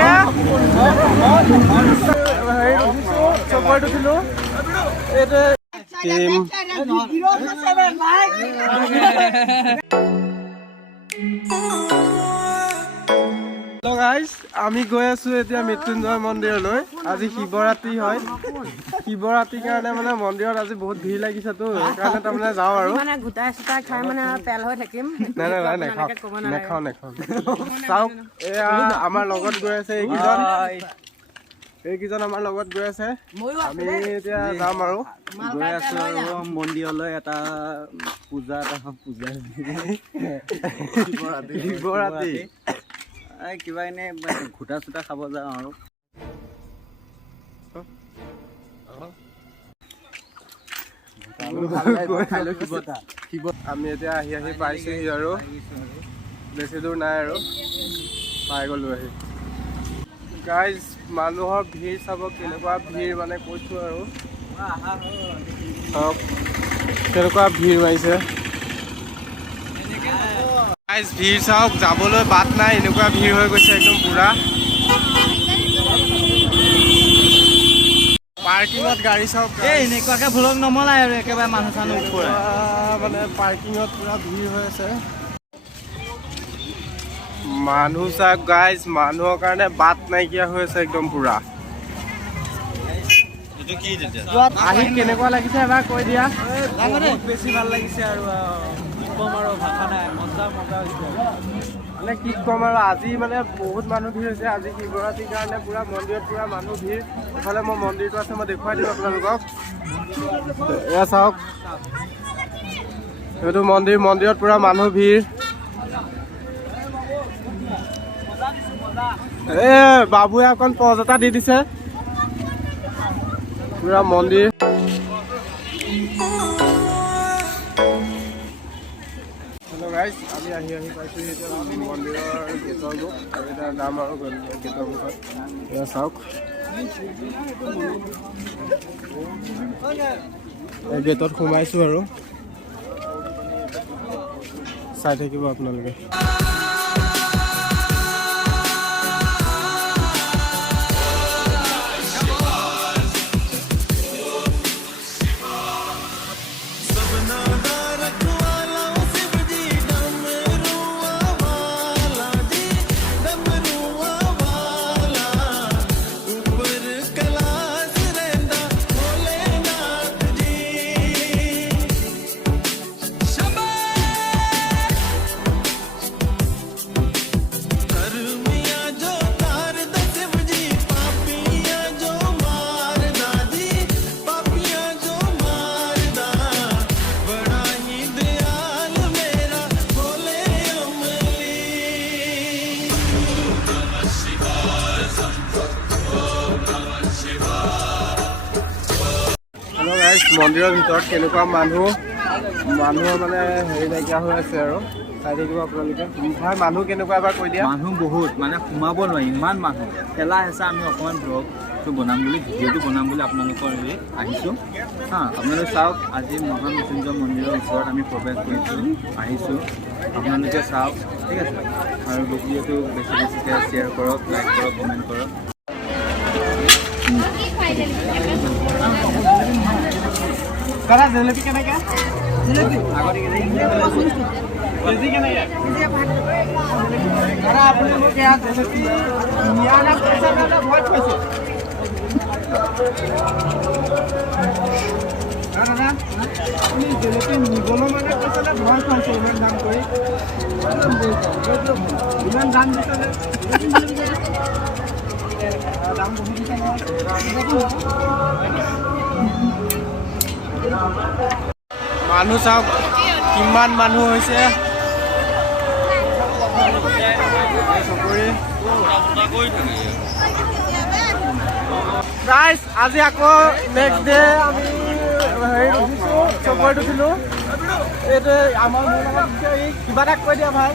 তাকে হেৰি উঠিছো চবত উঠিলো এইটো আমি গৈ আছো এতিয়া মৃত্যুঞ্জয় মন্দিৰলৈ। আজি শিৱৰাত্ৰি হয়, শিৱৰাত্ৰিৰ কাৰণে মানে মন্দিৰত আজি বহুত ভিৰ লাগিছেতো, সেইকাৰণে তাৰমানে যাওঁ আৰু মানে গোটাই চুটাই খাই মানে তেল হৈ থাকিম। নাই নেখাওঁ চাওক এয়া আমাৰ লগত গৈ আছে এইকেইজন আমাৰ লগত গৈ আছে। আমি এতিয়া যাম আৰু গৈ আছো আৰু মন্দিৰলৈ এটা পূজা শিৱৰাত্ৰি কিবা এনে ঘুটা চুটা খাব যাওঁ আৰু আমি এতিয়া আহি পাইছোহি আৰু বেছি দূৰ নাই আৰু পাই গলো আহি। গাইজ মানুহৰ ভিৰ চাব কেনেকুৱা ভিৰ মানে কৈছো আৰু কেনেকুৱা ভিৰ মাৰিছে। গাইজ ভিৰ চাওক, যাবলৈ বাট নাই, এনেকুৱা ভিৰ হৈ গৈছে একদম পুৰা। পাৰ্কিঙত গাড়ী চাওক, এনেকুৱাকে ভ্লগ নমলাই আৰু একেবাৰে মানুহ চানুহ উঠোৱা মানে পাৰ্কিঙত পুৰা ভিৰ হৈ আছে। মানুহ চাওক গাইজ, মানুহৰ কাৰণে বাট নাইকিয়া হৈ আছে একদম পুৰা। আহি কেনেকুৱা লাগিছে এবাৰ কৈ দিয়া। বহুত বেছি ভাল লাগিছে আৰু কি ক'ম আৰু ভাষা নাই, মজা হৈছে মানে কি ক'ম আৰু আজি মানে বহুত মানুহ ভিৰ হৈছে। আজি শিৱৰাত্ৰিৰ কাৰণে পুৰা মন্দিৰত পুৰা মানুহ ভিৰ। এইফালে মই মন্দিৰটো আছে, মই দেখুৱাই দিম আপোনালোকক। এয়া চাওক, এইটো মন্দিৰত পুৰা মানুহ ভিৰ। এ বাবুৱে অকণ পজ এটা দি দিছে পুৰা মন্দিৰ। হেল্ল' গাইজ, আমি আহি পাইছোঁ এতিয়া মন্দিৰৰ গেটৰ মুখ। এতিয়া যাম আৰু গেটৰ মুখত। এয়া চাওক, গেটত সোমাইছোঁ আৰু চাই থাকিব আপোনালোকে। মন্দিৰৰ ভিতৰত কেনেকুৱা মানুহৰ মানে হেৰি নাইকিয়া হৈ আছে আৰু চাই থাকিব আপোনালোকে। ভাই মানুহ কেনেকুৱা এবাৰ কৈ দিয়া। মানুহ বহুত, মানে সোমাব নোৱাৰি ইমান মানুহ। ঠেলা হেঁচা আমি অকণমান ব্লগটো বনাম বুলি, ভিডিঅ'টো বনাম বুলি আপোনালোকৰ হেৰি আহিছোঁ হা। আপোনালোকে চাওক, আজি মহামৃত্যুঞ্জয় মন্দিৰৰ ওচৰত আমি প্ৰৱেশ কৰিছোঁ, আহিছোঁ। আপোনালোকে চাওক, ঠিক আছে। আৰু ভিডিঅ'টো বেছিকৈ শ্বেয়াৰ কৰক, লাইক কৰক, কমেণ্ট কৰক। দাদা জেলেপি কেনেকৈ? জেলেপি কেজি কেনেকৈ? দাদা আপুনি মোক এয়া জেলেপি নিয়া না পইচা কাৰণে ভয় খুৱাইছে। দাদা আপুনি জেলেপি নিবলৈ মানে কৈছে নে ভয় খুৱাইছে ইমান দাম কৰি? ইমান দাম দিছে নে? দাম বহুত দিছে মানুহ চাওক কিমান মানুহ হৈছে। গাইজ আজি আকৌ নেক্সট ডে আমি হেৰি উঠিছোঁ, চবত উঠিলোঁ। এইটো আমাৰ মোৰ লগত কিবা এটা কৈ দিয়া ভাই,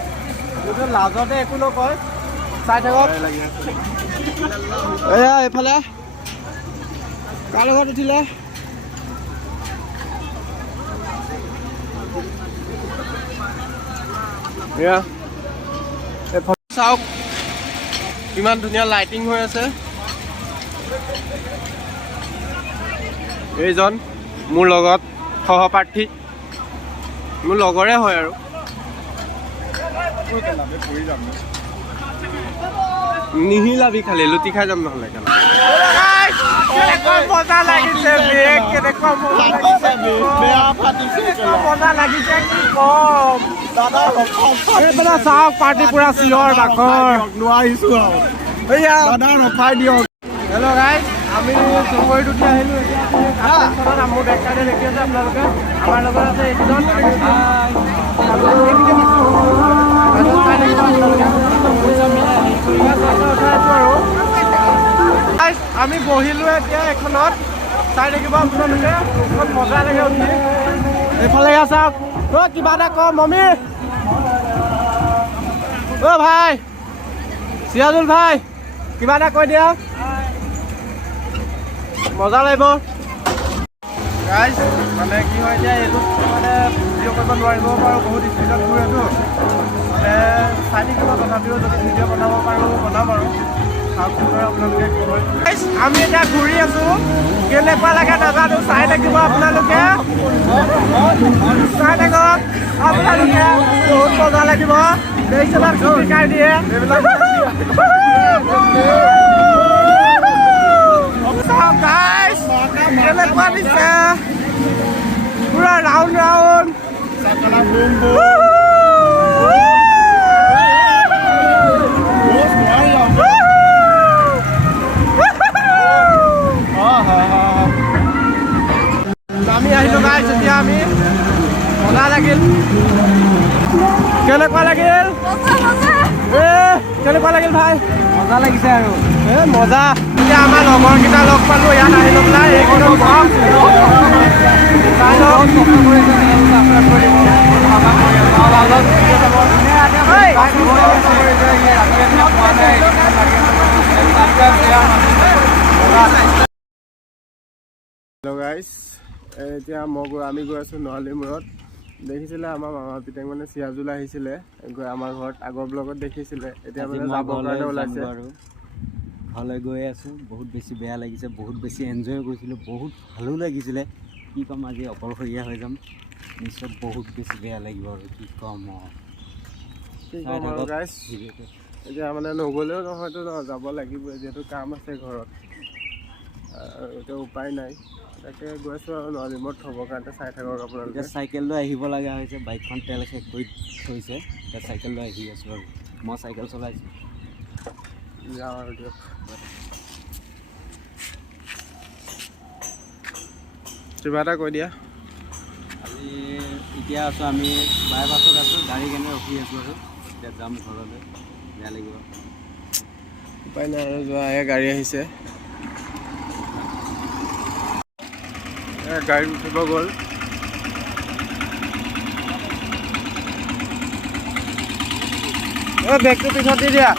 এইটো লাজতে একো নকয়। চাই থাকক এয়া এইফালে কাৰ লগত উঠিলে। চাওক কিমান ধুনীয়া লাইটিং হৈ আছে। এইজন মোৰ লগত সহপাঠী, মোৰ লগৰে হয় আৰু নিহিলাবি খালি লুটি খাই যাম নহ'লে মজা লাগিছে চাওক পাৰ্টি পুৰা চিঞৰ বাখৰ নোৱাৰিছো আৰু দাদা ৰখাই দিয়ক। হেল্ল' গাইজ, আমি চুমগুৰিত উঠি আহিলোঁ। এতিয়া মোৰ বেক চাইডে দেখি আছে আপোনালোকে। আমাৰ লগত আছে এইজন আমি বহিলোঁ এতিয়া এখনত, চাই থাকিব আপোনালোকে। বহুত মজা লাগে উঠি। এইফালে চাওক, অ' কিবা এটা ক মমী, অ' ভাই চিৰাজুল ভাই, কিবা এটা কৈ দিয়া, মজা লাগিব। গাইজ মানে কি হয়, এতিয়া এইটোত মানে ভিডিঅ' কৰিব নোৱাৰিব পাৰোঁ, বহুত স্পীডত ঘূৰেতো, মানে চাই থাকিব। তথাপিও যদি ভিডিঅ' বনাব পাৰোঁ বনাম আৰু আপোনালোকে কি হয়। আমি এতিয়া ঘূৰি আছোঁ, কেনেকুৱা লাগে নাজানো, চাই থাকিব আপোনালোকে, চাই থাকক আপোনালোকে, বহুত মজা লাগিব। দেখিছেলাক শিকাই দিয়ে এইবিলাক। কেনেকুৱা দিছে পুৰা ৰাউণ্ড ৰাউণ্ড। আমি আহিলোঁ গাইজ, এতিয়া আমি মজা লাগিল। কেনেকুৱা লাগিল? কেনেকুৱা লাগিল ভাই? মজা লাগিছে আৰু মজা। এতিয়া আমাৰ লগৰকেইটা লগ পালোঁ, ইয়াত আহি লৈ পেলাই এইকেইজন চাওক, চাই লওক। হেল্ল' গাইজ, এতিয়া আমি গৈ আছোঁ নৰালি মূৰত। দেখিছিলে আমাৰ মামা পিতেক মানে চিৰাজুল আহিছিলে আমাৰ ঘৰত, আগৰ ব্লগত দেখিছিলে। এতিয়া মানে যাবৰ কাৰণে ওলাইছে আৰু ঘৰলৈ গৈ আছোঁ। বহুত বেছি বেয়া লাগিছে, বহুত বেছি এনজয় কৰিছিলোঁ, বহুত ভালো লাগিছিলে। কি ক'ম, আজি অকলশৰীয়া হৈ যাম, নিশ্চয় বহুত বেছি বেয়া লাগিব আৰু কি ক'ম আৰু গাইজ। এতিয়া মানে নগ'লেও নহয়তো ন, যাব লাগিবই, যিহেতু কাম আছে ঘৰত, এতিয়া উপায় নাই। তাকে গৈ আছোঁ আৰু নৰালি মূৰত থ'বৰ কাৰণে। চাই থাকক আপোনালোকে। এতিয়া চাইকেল লৈ আহিব লগা হৈছে, বাইকখন তেল শেষ কৰি থৈছে, এতিয়া চাইকেল লৈ আহি আছোঁ আৰু মই চাইকেল চলাইছোঁ। যাওঁ আৰু দিয়ক। কিবা এটা কৈ দিয়া। আজি এতিয়া আছোঁ আমি বাইপাছত আছোঁ, গাড়ী কেনে ৰখি আছোঁ আৰু এতিয়া যাম ঘৰলৈ, বেয়া লাগিব। উপায় নাই আৰু যোৱা। গাড়ী আহিছে, গাড়ী উঠিব গ'ল। বেগটো পিছত দি দিয়া।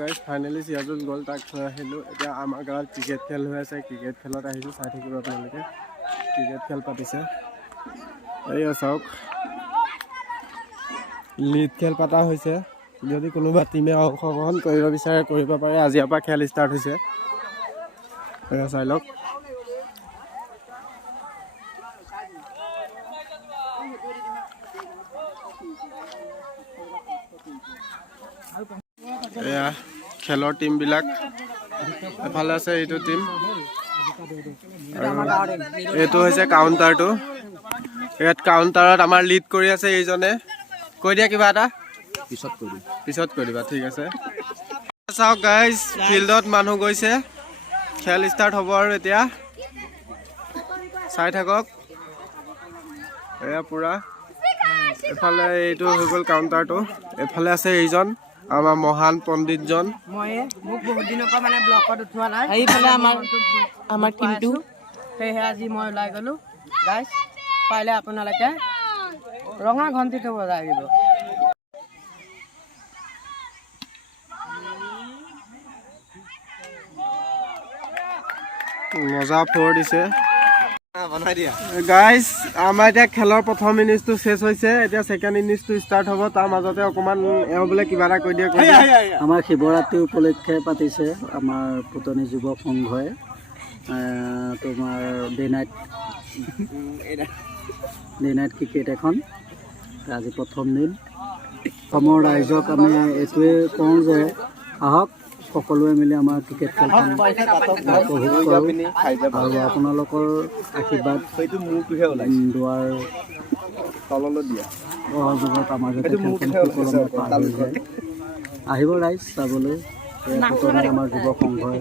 গাইজ ফাইনেলি চিৰাজুল গ'ল, তাক থৈ আহিলোঁ। এতিয়া আমাৰ গাঁৱত ক্ৰিকেট খেল হৈ আছে, ক্ৰিকেট খেলত আহিছোঁ। চাই থাকিব আপোনালোকে, ক্ৰিকেট খেল পাতিছে। এইয়া চাওক, লিগ খেল পতা হৈছে। যদি কোনোবা টিমে অংশগ্ৰহণ কৰিব বিচাৰে কৰিব পাৰে। আজিৰ পৰা খেল ষ্টাৰ্ট হৈছে, এয়া চাই লওক। এয়া খেলৰ টিমবিলাক, এফালে আছে এইটো টিম, এইটো হৈছে কাউণ্টাৰটো। ইয়াত কাউণ্টাৰত আমাৰ লিড কৰি আছে এইজনে। কৈ দিয়া কিবা এটা। পিছত কৈ দিবা, ঠিক আছে। চাওক গাইজ, ফিল্ডত মানুহ গৈছে, খেল ষ্টাৰ্ট হ'ব আৰু এতিয়া চাই থাকক। এয়া পুৰা, এফালে এইটো হৈ গ'ল কাউণ্টাৰটো, এফালে আছে এইজন আমাৰ মহান পণ্ডিতজন। মোক বহুত দিনৰ পৰা মানে ব্লকত উঠোৱা নাই, এইফালে আমাৰ টিমটো, সেয়েহে আজি মই ওলাই গ'লোঁ। গাইজ পাৰিলে আপোনালোকে ৰঙা ঘণ্টিটো বজাই দিব। মজা ফ্ল'ৰ দিছে। গাইজ আমাৰ এতিয়া খেলৰ প্ৰথম ইনিংছটো শেষ হৈছে এতিয়া ছেকেণ্ড ইনিংছটো ষ্টাৰ্ট হ'ব তাৰ মাজতে অকণমান এওঁ বোলে কিবা এটা কৈ দিয়ে আমাৰ শিৱৰাত্ৰি উপলক্ষে পাতিছে আমাৰ পুতনি যুৱ সংঘই তোমাৰ ডে নাইট ক্ৰিকেট এখন আজি প্ৰথম দিন অসমৰ ৰাইজক আমি এইটোৱে কওঁ যে আহক সকলোৱে মিলি আমাৰ ক্ৰিকেট খেলখন উপভোগ কৰোঁ আৰু আপোনালোকৰ আশীৰ্বাদ দুৱাৰ সহযোগত আমাৰ যাতে খেলখন সুকলমে পাৰ হৈ যায় আহিব ৰাইজ চাবলৈ পুতনি আমাৰ যুৱ সংঘৰ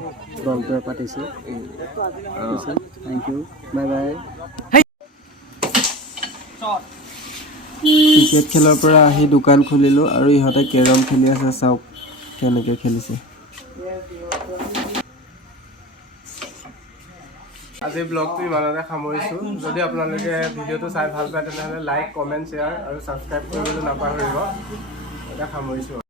দলটোৱে পাতিছে thank you bye bye cricket খেলৰ পৰা আহি দোকান খুলিলোঁ আৰু ইহঁতে কেৰম খেলি আছে চাওক কেনেকৈ খেলিছে আজি ব্লগটো ইমানতে সামৰিছোঁ যদি আপোনালোকে ভিডিঅ'টো চাই ভাল পায় তেনেহ'লে লাইক কমেণ্ট শ্বেয়াৰ আৰু ছাবস্ক্ৰাইব কৰিবলৈ নাপাহৰিব এতিয়া সামৰিছোঁ